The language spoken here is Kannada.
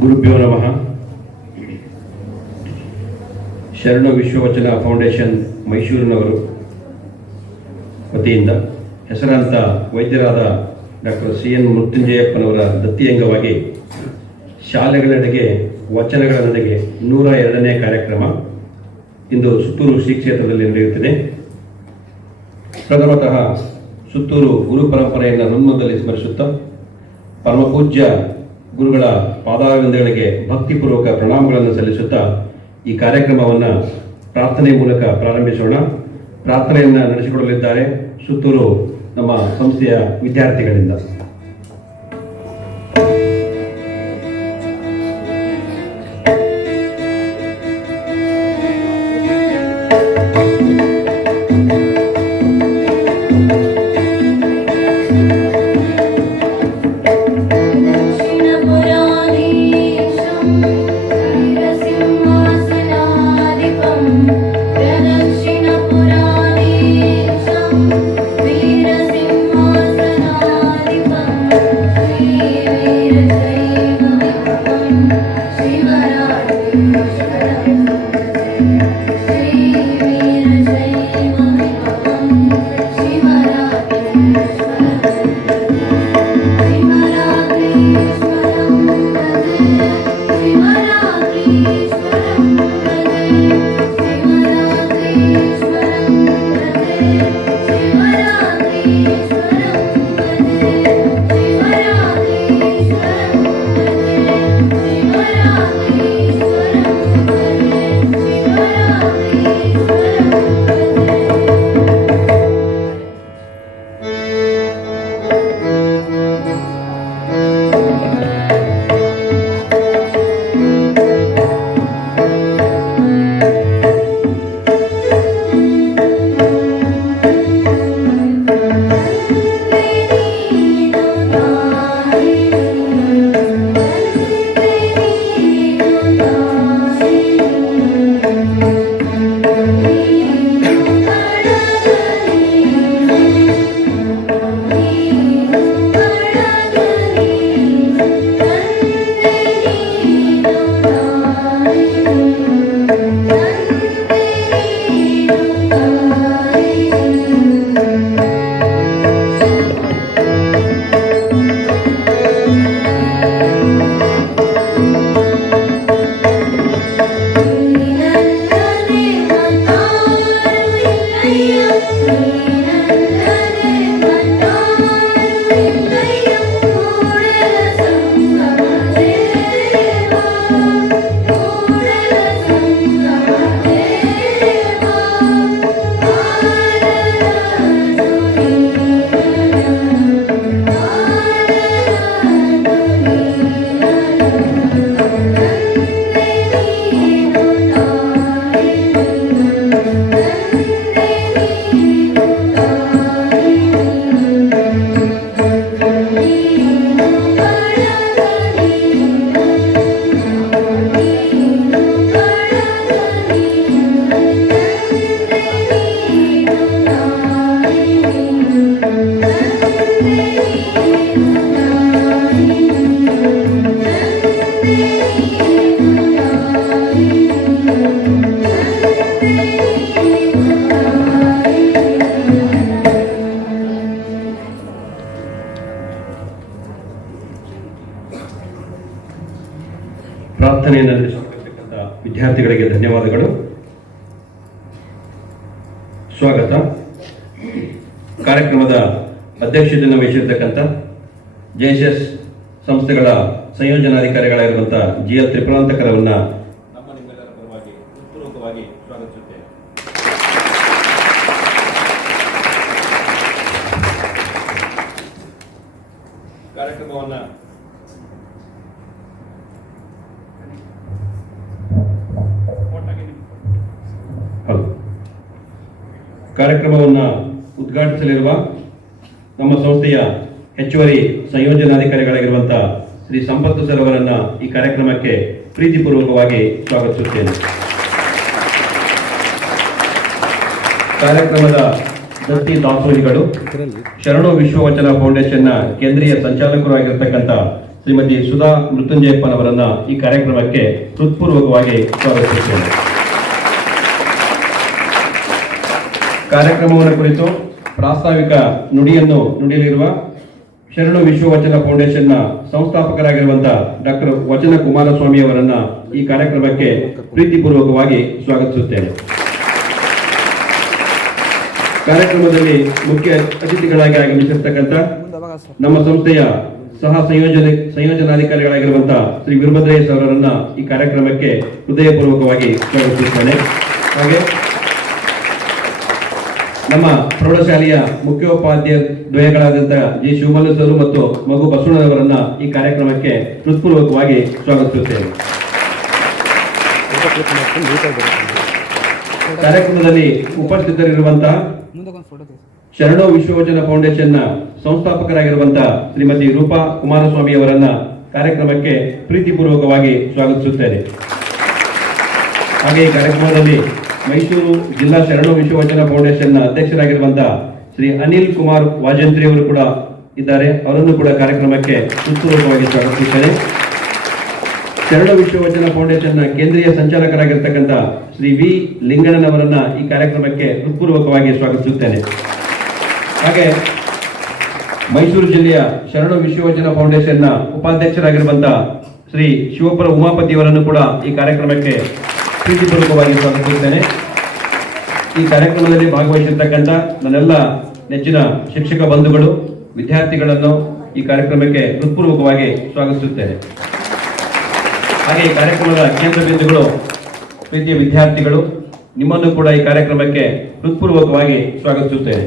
ಗುರುಭ್ಯೋ ನಮಃ. ಶರಣ ವಿಶ್ವವಚನ ಫೌಂಡೇಶನ್ ಮೈಸೂರಿನವರು ವತಿಯಿಂದ ಹೆಸರಾಂತ ವೈದ್ಯರಾದ ಡಾಕ್ಟರ್ CN ಮೃತ್ಯುಂಜಯಪ್ಪನವರ ದತ್ತಿ ಅಂಗವಾಗಿ ಶಾಲೆಗಳೆಡೆಗೆ ವಚನಗಳ ನಡೆಗೆ 102ನೇ ಕಾರ್ಯಕ್ರಮ ಇಂದು ಸುತ್ತೂರು ಶ್ರೀ ಕ್ಷೇತ್ರದಲ್ಲಿ ನಡೆಯುತ್ತಿದೆ. ಪ್ರಥಮತಃ ಸುತ್ತೂರು ಗುರು ಪರಂಪರೆಯನ್ನು ನನ್ಮದಲ್ಲಿ ಸ್ಮರಿಸುತ್ತಾ ಪರಮಪೂಜ್ಯ ಗುರುಗಳ ಪಾದಾರವಿಂದಗಳಿಗೆ ಭಕ್ತಿಪೂರ್ವಕ ಪ್ರಣಾಮಗಳನ್ನು ಸಲ್ಲಿಸುತ್ತಾ ಈ ಕಾರ್ಯಕ್ರಮವನ್ನು ಪ್ರಾರ್ಥನೆ ಮೂಲಕ ಪ್ರಾರಂಭಿಸೋಣ. ಪ್ರಾರ್ಥನೆಯನ್ನು ನಡೆಸಿಕೊಡಲಿದ್ದಾರೆ ಸುತ್ತೂರು ನಮ್ಮ ಸಂಸ್ಥೆಯ ವಿದ್ಯಾರ್ಥಿಗಳಿಂದ. ಪ್ರಾರ್ಥನೆಯನ್ನು ನಡೆಸಿಕೊಟ್ಟಿರ್ತಕ್ಕಂಥ ವಿದ್ಯಾರ್ಥಿಗಳಿಗೆ ಧನ್ಯವಾದಗಳು. ಸ್ವಾಗತ. ಕಾರ್ಯಕ್ರಮದ ಅಧ್ಯಕ್ಷತೆಯನ್ನು ವಹಿಸಿರ್ತಕ್ಕಂಥ JSS ಸಂಸ್ಥೆಗಳ ಸಂಯೋಜನಾಧಿಕಾರಿಗಳಾಗಿರುವಂಥ GL ತ್ರಿಪುರಾಂತಕರವನ್ನ ನಮ್ಮ ನಿಮ್ಮೆಲ್ಲರ ಪರವಾಗಿ ಹೃತ್ಪೂರ್ವಕವಾಗಿ ಸ್ವಾಗತಿಸುತ್ತೇನೆ. ಕಾರ್ಯಕ್ರಮವನ್ನು ಉದ್ಘಾಟಿಸಲಿರುವ ನಮ್ಮ ಸಂಸ್ಥೆಯ ಹೆಚ್ಚುವರಿ ಸಂಯೋಜನಾಧಿಕಾರಿಗಳಾಗಿರುವಂಥ ಶ್ರೀ ಸಂಪತ್ತು ಸರ್ ಅವರನ್ನು ಈ ಕಾರ್ಯಕ್ರಮಕ್ಕೆ ಪ್ರೀತಿಪೂರ್ವಕವಾಗಿ ಸ್ವಾಗತಿಸುತ್ತೇನೆ. ಕಾರ್ಯಕ್ರಮದ ದತ್ತಿ ದಾಸೋಹಿಗಳು ಶರಣು ವಿಶ್ವವಚನ ಫೌಂಡೇಶನ್ನ ಕೇಂದ್ರೀಯ ಸಂಚಾಲಕರು ಆಗಿರತಕ್ಕಂಥ ಶ್ರೀಮತಿ ಸುಧಾ ಮೃತ್ಯುಂಜಯಪ್ಪನವರನ್ನ ಈ ಕಾರ್ಯಕ್ರಮಕ್ಕೆ ಹೃತ್ಪೂರ್ವಕವಾಗಿ ಸ್ವಾಗತಿಸುತ್ತೇನೆ. ಕಾರ್ಯಕ್ರಮವನ್ನು ಕುರಿತು ಪ್ರಾಸ್ತಾವಿಕ ನುಡಿಯನ್ನು ನುಡಿಯಲಿರುವ ಶರಣು ವಿಶ್ವವಚನ ಫೌಂಡೇಶನ್ನ ಸಂಸ್ಥಾಪಕರಾಗಿರುವಂತಹ ಡಾಕ್ಟರ್ ವಚನ ಕುಮಾರಸ್ವಾಮಿ ಅವರನ್ನ ಈ ಕಾರ್ಯಕ್ರಮಕ್ಕೆ ಪ್ರೀತಿಪೂರ್ವಕವಾಗಿ ಸ್ವಾಗತಿಸುತ್ತೇನೆ. ಕಾರ್ಯಕ್ರಮದಲ್ಲಿ ಮುಖ್ಯ ಅತಿಥಿಗಳಾಗಿ ಆಗಮಿಸಿರ್ತಕ್ಕಂಥ ನಮ್ಮ ಸಂಸ್ಥೆಯ ಸಹ ಸಂಯೋಜನಾಧಿಕಾರಿಗಳಾಗಿರುವಂತಹ ಶ್ರೀ ವೀರಭದ್ರಯ್ಯ ಅವರನ್ನ ಈ ಕಾರ್ಯಕ್ರಮಕ್ಕೆ ಹೃದಯಪೂರ್ವಕವಾಗಿ ಸ್ವಾಗತಿಸುತ್ತೇನೆ. ಹಾಗೆ ನಮ್ಮ ಪ್ರೌಢಶಾಲೆಯ ಮುಖ್ಯೋಪಾಧ್ಯಾಯಗಳಾದಂತಹ ಜಿ ಶಿವಮಲ್ಲು ಸರ್ ಮತ್ತು ಮಗು ಬಸವಣ್ಣನವರನ್ನ ಈ ಕಾರ್ಯಕ್ರಮಕ್ಕೆ ಹೃತ್ಪೂರ್ವಕವಾಗಿ ಸ್ವಾಗತಿಸುತ್ತೇನೆ. ಕಾರ್ಯಕ್ರಮದಲ್ಲಿ ಉಪಸ್ಥಿತರಿರುವಂತಹ ಶರಣು ವಿಶ್ವವಚನ ಫೌಂಡೇಶನ್ನ ಸಂಸ್ಥಾಪಕರಾಗಿರುವಂತಹ ಶ್ರೀಮತಿ ರೂಪಾ ಕುಮಾರಸ್ವಾಮಿ ಅವರನ್ನ ಕಾರ್ಯಕ್ರಮಕ್ಕೆ ಪ್ರೀತಿಪೂರ್ವಕವಾಗಿ ಸ್ವಾಗತಿಸುತ್ತೇನೆ. ಹಾಗೆ ಈ ಕಾರ್ಯಕ್ರಮದಲ್ಲಿ ಮೈಸೂರು ಜಿಲ್ಲಾ ಶರಣು ವಿಶ್ವವಚನ ಫೌಂಡೇಶನ್ನ ಅಧ್ಯಕ್ಷರಾಗಿರುವಂತಹ ಶ್ರೀ ಅನಿಲ್ ಕುಮಾರ್ ವಾಜಂತ್ರಿ ಅವರು ಕೂಡ ಇದ್ದಾರೆ. ಅವರನ್ನು ಕೂಡ ಕಾರ್ಯಕ್ರಮಕ್ಕೆ ಹೃತ್ಪೂರ್ವಕವಾಗಿ ಸ್ವಾಗತಿಸುತ್ತೇನೆ. ಶರಣು ವಿಶ್ವವಚನ ಫೌಂಡೇಶನ್ನ ಕೇಂದ್ರೀಯ ಸಂಚಾಲಕರಾಗಿರ್ತಕ್ಕಂಥ ಶ್ರೀ ವಿ ಲಿಂಗಣ್ಣನವರನ್ನ ಈ ಕಾರ್ಯಕ್ರಮಕ್ಕೆ ಹೃತ್ಪೂರ್ವಕವಾಗಿ ಸ್ವಾಗತಿಸುತ್ತೇನೆ. ಹಾಗೆ ಮೈಸೂರು ಜಿಲ್ಲೆಯ ಶರಣು ವಿಶ್ವವಚನ ಫೌಂಡೇಶನ್ನ ಉಪಾಧ್ಯಕ್ಷರಾಗಿರುವಂತಹ ಶ್ರೀ ಶಿವಪುರ ಉಮಾಪತಿಯವರನ್ನು ಕೂಡ ಈ ಕಾರ್ಯಕ್ರಮಕ್ಕೆ ಪ್ರೀತಿಪೂರ್ವಕವಾಗಿ ಸ್ವಾಗತಿಸುತ್ತೇನೆ. ಈ ಕಾರ್ಯಕ್ರಮದಲ್ಲಿ ಭಾಗವಹಿಸಿರ್ತಕ್ಕಂಥ ನನ್ನೆಲ್ಲ ನೆಚ್ಚಿನ ಶಿಕ್ಷಕ ಬಂಧುಗಳು, ವಿದ್ಯಾರ್ಥಿಗಳನ್ನು ಈ ಕಾರ್ಯಕ್ರಮಕ್ಕೆ ಹೃತ್ಪೂರ್ವಕವಾಗಿ ಸ್ವಾಗತಿಸುತ್ತೇನೆ. ಹಾಗೆ ಈ ಕಾರ್ಯಕ್ರಮದ ಕೇಂದ್ರ ಬಿಂದುಗಳು ಪ್ರೀತಿಯ ವಿದ್ಯಾರ್ಥಿಗಳು, ನಿಮ್ಮನ್ನು ಕೂಡ ಈ ಕಾರ್ಯಕ್ರಮಕ್ಕೆ ಹೃತ್ಪೂರ್ವಕವಾಗಿ ಸ್ವಾಗತಿಸುತ್ತೇನೆ.